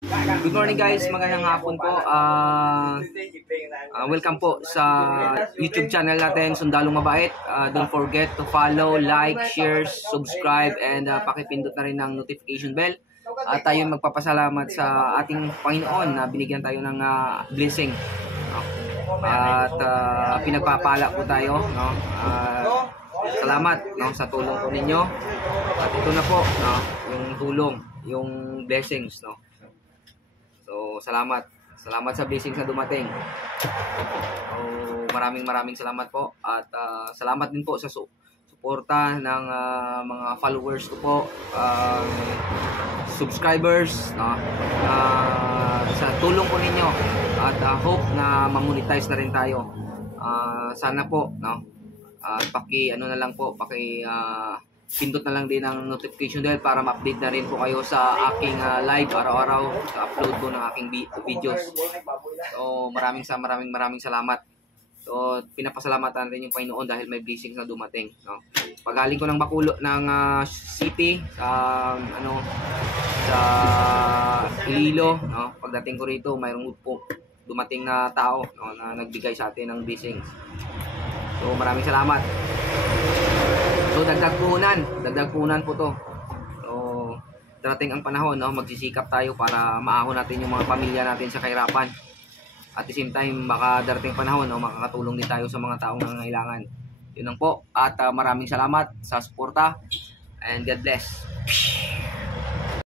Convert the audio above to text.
Good morning guys, magandang hapon po. Welcome po sa YouTube channel natin, Sundalong Mabait. Don't forget to follow, like, share, subscribe, and pakipindot na rin ng notification bell. Tayo magpapasalamat sa ating Panginoon na binigyan tayo ng blessing. At pinagpapala po tayo. No? Salamat sa tulong po ninyo. At ito na po yung tulong, yung blessings. No? So, salamat. Salamat sa blessings na dumating. So, maraming salamat po. At salamat din po sa suporta ng mga followers ko po. Subscribers. Sa tulong po ninyo. At hope na ma-monetize na rin tayo. Sana po. Na lang po. Pindot na lang din ang notification bell para ma-update na rin po kayo sa aking live araw-araw sa upload ko ng aking videos. So maraming salamat. So pinapasalamatan rin yung Panginoon dahil may blessings na dumating. No? Pagaling ko ng Bacolod ng city sa Iloilo, no? Pagdating ko rito, mayroong po dumating na tao na nagbigay sa atin ng blessings. So maraming salamat. So dagdag puhunan po to. So darating ang panahon, magsisikap tayo para maahon natin yung mga pamilya natin sa kahirapan. At the same time, baka darating panahon, makakatulong din tayo sa mga taong nangangailangan. Yun lang po. At maraming salamat sa suporta. And God bless.